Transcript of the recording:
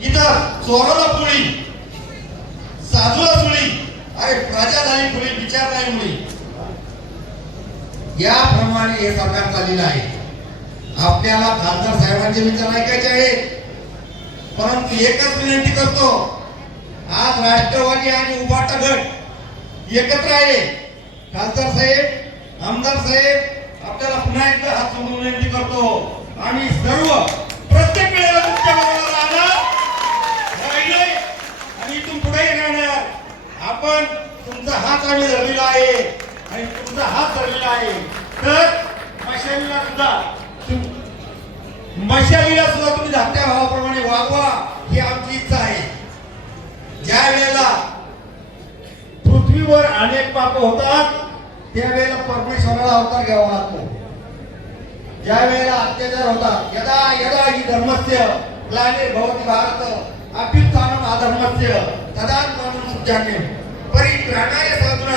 इथं चोराला पोळी, साधूला सुळी, अरे प्रजा झाली पोळी, विचार नाही मुळी. याप्रमाणे हे सरकार चाललेलं आहे. आपल्याला खासदार साहेबांचे विचार ऐकायचे आहेत, परंतु एकच विनंती करतो, आज राष्ट्रवादी आणि उभाटा गट एकत्र आहे. खासदार साहेब, आमदार साहेब, आपल्याला पुन्हा एकदा हात जोडून विनंती करतो, आम्ही सर्व प्रत्येक वेळेला तुमच्या बरोबर राहणार आणि इथून पुढे राहणार. आपण तुमचा हात आम्ही धरलेला आहे आणि तुमचा हात धरलेला आहे. तर मशालीला सुद्धा तुम्ही धाकट्या भावाप्रमाणे वागवा, ही आमची इच्छा आहे. ज्या वेळेला पृथ्वीवर अनेक पाप होतात त्यावेळेला परमेश्वराला अवतार घ्यावा लागतो. ज्या वेळेला अत्याचार होतात, यदा यदा ही धर्मस्य ग्लानिर्भवति भारत अभ्युत्थानम् अधर्मस्य तदात्मानं मुह्यते परित्राणाय